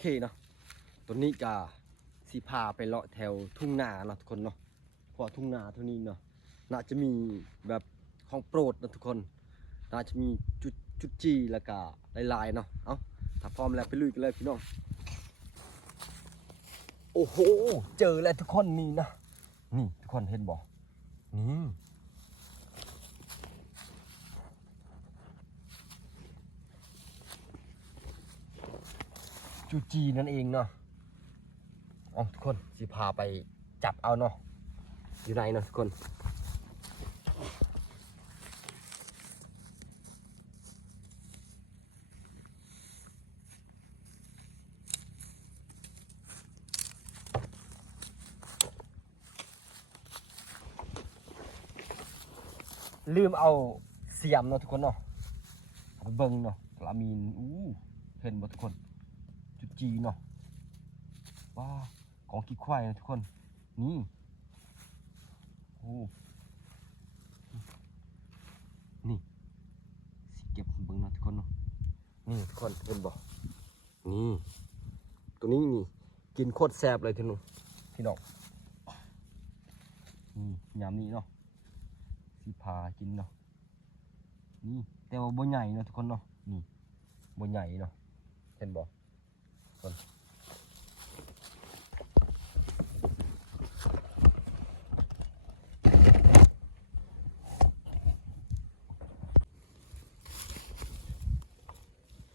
เคเนาะตัวนี้จะสีพาไปเลาะแถวทุ่งนาเนาะทุกคนเนาะเพราะทุ่งนาเท่านี้เนาะน่าจะมีแบบของโปรดนะทุกคนน่าจะมีจุดจีแล้วก็ลายๆเนาะเอาถ้าพร้อมแล้วไปลุยกันเลยพี่น้องโอ้โหเจอแล้วทุกคนนี่นะนี่ทุกคนเห็นบ่นี่จุดจีนั่นเองเนาะเอาทุกคนสิพาไปจับเอาเนาะอยู่ไหนเนาะทุกคนลืมเอาเสียมเนาะทุกคนเนาะเบิ่งเนาะปลามีนเห็นบ่ทุกคนจุดจีเนาะว้าของขี้ควายนะทุกคนนี่โอ้นี่สิเก็บเบิ่งเนาะทุกคนเนาะนี่ทุกคนเห็นบ่นี่ตัวนี้นี่กินโคตรแซ่บเลยทีนู้นพี่น้องนี่ยามนี้เนาะสิพากินเนาะนี่แต่ว่าบ่ใหญ่เนาะทุกคนเนาะนี่บ่ใหญ่เนาะเห็นบ่คน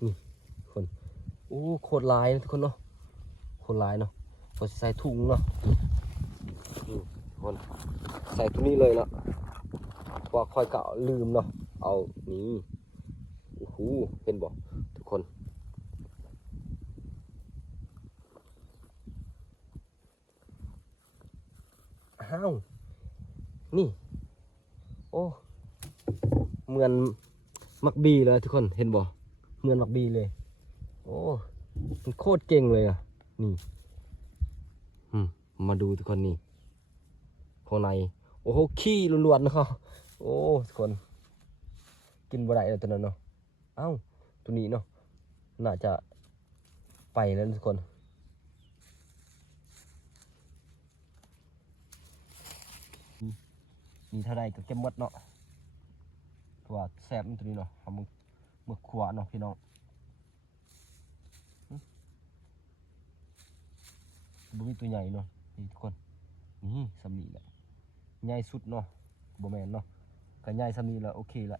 นี่คนโคตรลายนะทุกคนเนาะโคตรลายเนาะพอใส่ถุงเนาะนี่คนใส่ถุงนี้เลยเนาะว่าค่อยเก่าลืมเนาะเอานี่โอ้โหเป็นบ่ทุกคนอ้าวนี่โอ้เหมือนมักบีเลยทุกคนเห็นบ่เหมือนมักบีเลยโอ้มันโคตรเก่งเลยอ่ะนี่มาดูทุกคนนี่ข้างในโอ้โหขี้ล้วนๆนะครับโอ้ทุกคนกินบ่ได้เลยตัวนั้นเนาะเอ้าตัวนี้เนาะน่าจะไปแล้วทุกคนมีเท่าไรก็เก็บหมดเนาะตัวแซ่บมันตัวนี้เนาะทำมือขวาเนาะพี่น้องบ่มีตัวใหญ่เนาะนี่ทุกคนนี่สำนีแหละใหญ่สุดเนาะบ่แม่นเนาะก็ใหญ่สำนีแล้วโอเคละ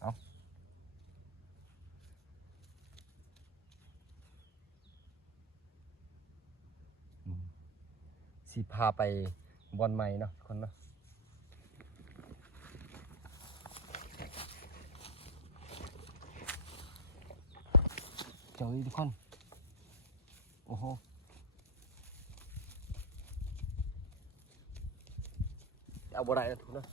เอาสิพาไปบอลใหม่เนาะทุกคนเนาะเจ้าทุกคนโอ้โหเอาบ่ได้แล้วทุกคนเนาะ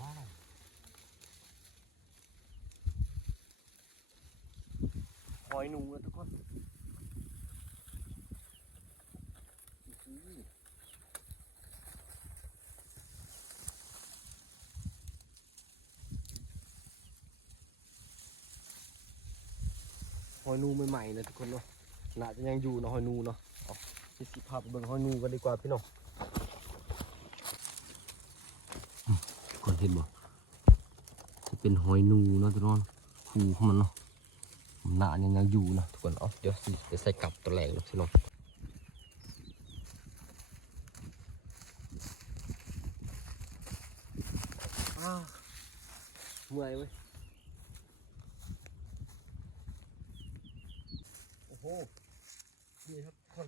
ว้าวหอยหนูทุกคนหอยนูใหม่ๆนะทุกคนเนาะน่าจะยังอยู่เนาะหอยนูเนาะเอาสิพาไปเบิ่งหอยนูกันดีกว่าพี่น้องคนเห็นบ่จะเป็นหอยนูเนาะทุกคนหูของมันเนาะหน้ายังอยู่นะทุกคนเอาเดี๋ยวสิจะใส่กลับตัวแรงเนาะพี่น้องเมื่อยเว้ยโอ้โหนี่ครับทุกคน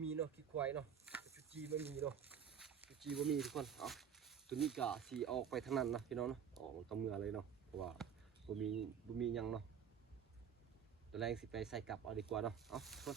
มีเนาะขี้ควายเนาะจุจีไม่มีเนาะจุจีไม่มีทุกคนเอาตัวนี้กะสีออกไปทางนั้นนะพี่น้องเนาะออกตรงเมือเลยเนาะเพราะว่าบ่มียังเนาะตัวแรงสิไปใส่กลับเอาดีกว่าเนาะเอาทุกคน